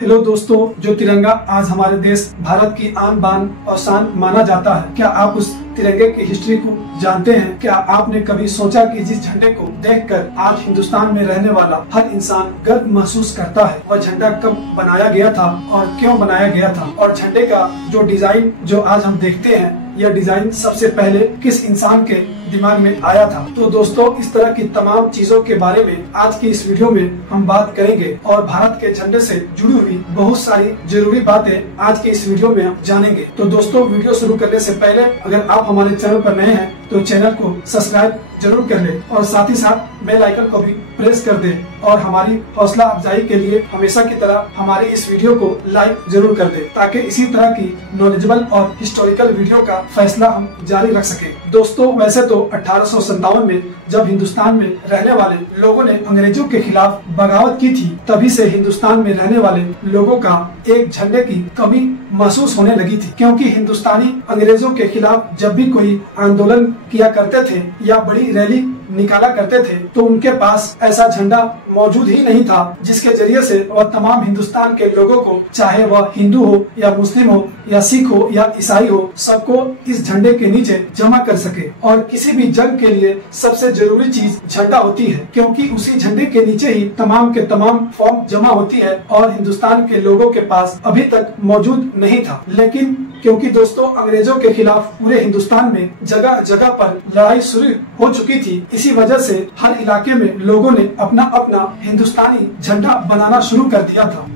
Hello दोस्तों, जो तिरंगा आज हमारे देश भारत की आन बान और शान माना जाता है, क्या आप उस तिरंगे की हिस्ट्री को जानते हैं? क्या आपने कभी सोचा कि जिस झंडे को देखकर आज हिंदुस्तान में रहने वाला हर इंसान गर्व महसूस करता है, वह झंडा कब बनाया गया था और क्यों बनाया गया था? और झंडे का जो डिजाइन जो आज हम देखते हैं, यह डिजाइन सबसे पहले किस इंसान के दिमाग में आया था? तो दोस्तों, इस तरह की तमाम चीजों के बारे में आज की इस वीडियो में हम बात करेंगे और भारत के झंडे से जुड़ी हुई बहुत सारी जरूरी बातें आज के इस वीडियो में हम जानेंगे। तो दोस्तों, वीडियो शुरू करने से पहले अगर आप हमारे चैनल पर नए हैं तो चैनल को सब्सक्राइब जरूर कर ले और साथ ही साथ बेल आइकन को भी प्रेस कर दे और हमारी हौसला अफजाई के लिए हमेशा की तरह हमारी इस वीडियो को लाइक जरूर कर दे, ताकि इसी तरह की नॉलेजेबल और हिस्टोरिकल वीडियो का फैसला हम जारी रख सके। दोस्तों, वैसे तो 1857 में जब हिंदुस्तान में रहने वाले लोगों ने अंग्रेजों के खिलाफ बगावत की थी, तभी से हिंदुस्तान में रहने वाले लोगों का एक झंडे की कमी महसूस होने लगी थी, क्योंकि हिंदुस्तानी अंग्रेजों के खिलाफ जब भी कोई आंदोलन किया करते थे या बड़ी रैली निकाला करते थे, तो उनके पास ऐसा झंडा मौजूद ही नहीं था जिसके जरिए से वह तमाम हिंदुस्तान के लोगों को, चाहे वह हिंदू हो या मुस्लिम हो या सिख हो या ईसाई हो, सबको इस झंडे के नीचे जमा कर सके। और किसी भी जंग के लिए सबसे जरूरी चीज झंडा होती है, क्योंकि उसी झंडे के नीचे ही तमाम के तमाम फॉर्म जमा होती है और हिंदुस्तान के लोगों के पास अभी तक मौजूद नहीं था। लेकिन क्योंकि दोस्तों, अंग्रेजों के खिलाफ पूरे हिंदुस्तान में जगह जगह पर लड़ाई शुरू हो चुकी थी, इसी वजह से हर इलाके में लोगों ने अपना अपना हिंदुस्तानी झंडा बनाना शुरू कर दिया था।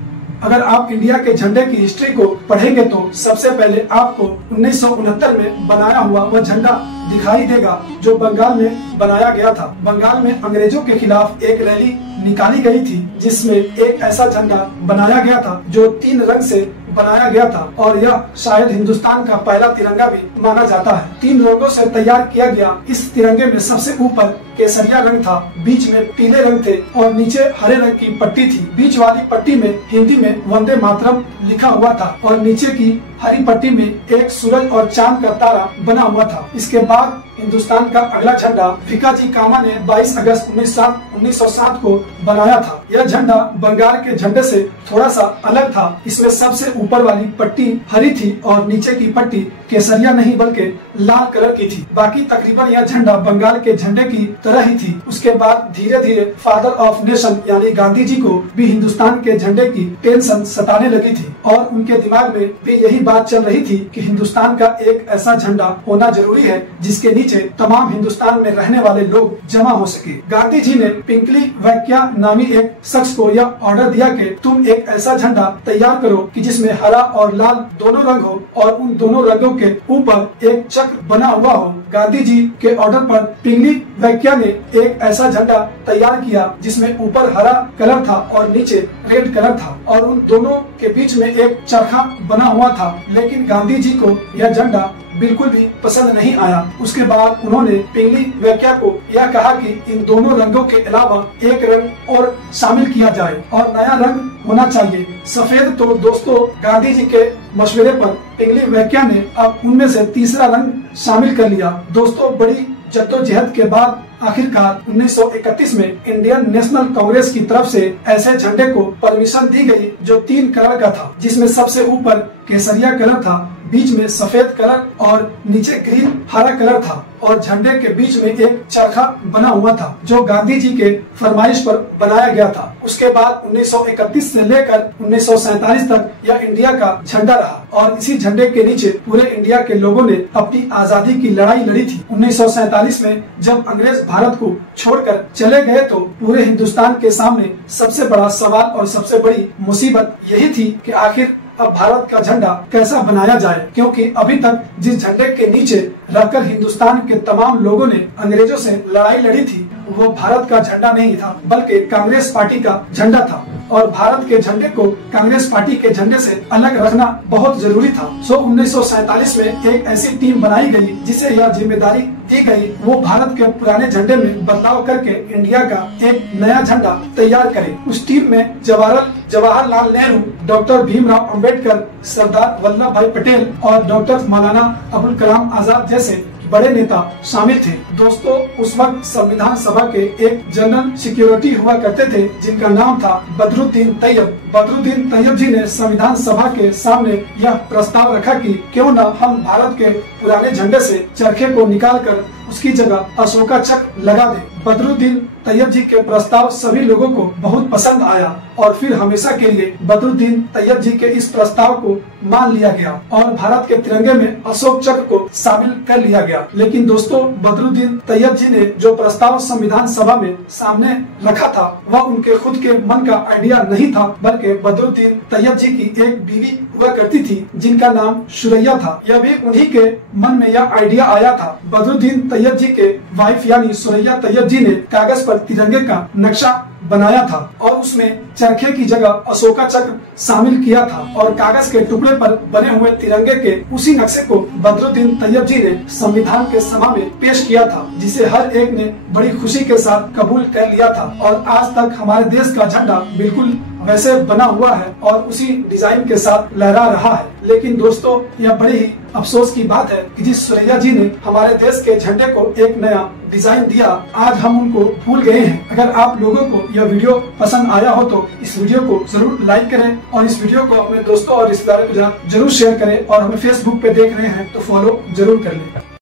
अगर आप इंडिया के झंडे की हिस्ट्री को पढ़ेंगे तो सबसे पहले आपको 1969 में बनाया हुआ वह झंडा दिखाई देगा, जो बंगाल में बनाया गया था। बंगाल में अंग्रेजों के खिलाफ एक रैली निकाली गई थी, जिसमें एक ऐसा झंडा बनाया गया था जो 3 रंग से बनाया गया था और यह शायद हिंदुस्तान का पहला तिरंगा भी माना जाता है। 3 रंगों से तैयार किया गया इस तिरंगे में सबसे ऊपर केसरिया रंग था, बीच में पीले रंग थे और नीचे हरे रंग की पट्टी थी। बीच वाली पट्टी में हिंदी में वंदे मातरम लिखा हुआ था और नीचे की हरी पट्टी में एक सूरज और चांद का तारा बना हुआ था। इसके बाद हिंदुस्तान का अगला झंडा फिकाजी कामा ने 22 अगस्त 1907 को बनाया था। यह झंडा बंगाल के झंडे से थोड़ा सा अलग था। इसमें सबसे ऊपर वाली पट्टी हरी थी और नीचे की पट्टी केसरिया नहीं बल्कि लाल कलर की थी। बाकी तकरीबन यह झंडा बंगाल के झंडे की तरह ही थी। उसके बाद धीरे धीरे फादर ऑफ नेशन यानी गांधी जी को भी हिंदुस्तान के झंडे की टेंशन सताने लगी थी और उनके दिमाग में भी यही बात चल रही थी कि हिंदुस्तान का एक ऐसा झंडा होना जरूरी है जिसके नीचे तमाम हिंदुस्तान में रहने वाले लोग जमा हो सके। गांधी जी ने पिंकली वैक्या नामी एक शख्स को यह ऑर्डर दिया कि तुम एक ऐसा झंडा तैयार करो कि जिसमें हरा और लाल दोनों रंग हो और उन दोनों रंगों के ऊपर एक चक्र बना हुआ हो। गांधी जी के ऑर्डर पर पिंगली वैक्या ने एक ऐसा झंडा तैयार किया जिसमें ऊपर हरा कलर था और नीचे रेड कलर था और उन दोनों के बीच में एक चरखा बना हुआ था। लेकिन गांधी जी को यह झंडा बिल्कुल भी पसंद नहीं आया। उसके बाद उन्होंने पिंगली वैक्या को यह कहा कि इन दोनों रंगों के अलावा एक रंग और शामिल किया जाए और नया रंग होना चाहिए, सफेद। तो दोस्तों, गांधी जी के मशवरे पर पिंगली वैक्या ने अब उनमें से तीसरा रंग शामिल कर लिया। दोस्तों, बड़ी जद्दोजहद के बाद आखिरकार 1931 में इंडियन नेशनल कांग्रेस की तरफ से ऐसे झंडे को परमिशन दी गई जो 3 कलर का था, जिसमें सबसे ऊपर केसरिया कलर था, बीच में सफेद कलर और नीचे ग्रीन हरा कलर था और झंडे के बीच में एक चरखा बना हुआ था जो गांधी जी के फरमाइश पर बनाया गया था। उसके बाद 1931 से लेकर 1947 तक यह इंडिया का झंडा रहा और इसी झंडे के नीचे पूरे इंडिया के लोगों ने अपनी आजादी की लड़ाई लड़ी थी। 1947 में जब अंग्रेज भारत को छोड़कर चले गए तो पूरे हिंदुस्तान के सामने सबसे बड़ा सवाल और सबसे बड़ी मुसीबत यही थी कि आखिर अब भारत का झंडा कैसा बनाया जाए, क्योंकि अभी तक जिस झंडे के नीचे रहकर हिंदुस्तान के तमाम लोगों ने अंग्रेजों से लड़ाई लड़ी थी, वो भारत का झंडा नहीं था बल्कि कांग्रेस पार्टी का झंडा था और भारत के झंडे को कांग्रेस पार्टी के झंडे से अलग रखना बहुत जरूरी था। 1947 में एक ऐसी टीम बनाई गई जिसे यह जिम्मेदारी दी गई वो भारत के पुराने झंडे में बदलाव करके इंडिया का एक नया झंडा तैयार करे। उस टीम में जवाहरलाल नेहरू, डॉक्टर भीमराव अंबेडकर, सरदार वल्लभ भाई पटेल और डॉक्टर मौलाना अबुल कलाम आजाद जैसे बड़े नेता शामिल थे। दोस्तों, उस वक्त संविधान सभा के एक जनरल सिक्योरिटी हुआ करते थे जिनका नाम था बदरुद्दीन तैयब। बदरुद्दीन तैयब जी ने संविधान सभा के सामने यह प्रस्ताव रखा कि क्यों न हम भारत के पुराने झंडे से चरखे को निकालकर उसकी जगह अशोका चक्र लगा दें। बदरुद्दीन तैयब जी के प्रस्ताव सभी लोगों को बहुत पसंद आया और फिर हमेशा के लिए बदरुद्दीन तैयब जी के इस प्रस्ताव को मान लिया गया और भारत के तिरंगे में अशोक चक्र को शामिल कर लिया गया। लेकिन दोस्तों, बदरुद्दीन तैयब जी ने जो प्रस्ताव संविधान सभा में सामने रखा था वह उनके खुद के मन का आइडिया नहीं था, बल्कि बदरुद्दीन तैयब जी की एक बीवी हुआ करती थी जिनका नाम सुरैया था। यह भी उन्हीं के मन में यह आइडिया आया था। बदरुद्दीन तैयब जी के वाइफ यानी सुरैया तैयब जी ने कागज पर तिरंगे का नक्शा बनाया था और उसमें चरखे की जगह अशोका चक्र शामिल किया था और कागज के टुकड़े पर बने हुए तिरंगे के उसी नक्शे को बदरुद्दीन तैयब जी ने संविधान के सभा में पेश किया था, जिसे हर एक ने बड़ी खुशी के साथ कबूल कर लिया था और आज तक हमारे देश का झंडा बिल्कुल वैसे बना हुआ है और उसी डिजाइन के साथ लहरा रहा है। लेकिन दोस्तों, यह बड़ी ही अफसोस की बात है कि जिस सुरैया जी ने हमारे देश के झंडे को एक नया डिजाइन दिया, आज हम उनको भूल गए हैं। अगर आप लोगों को यह वीडियो पसंद आया हो तो इस वीडियो को जरूर लाइक करें और इस वीडियो को अपने दोस्तों और रिश्तेदारों के साथ जरूर शेयर करें और हमें फेसबुक पे देख रहे हैं तो फॉलो जरूर कर लें।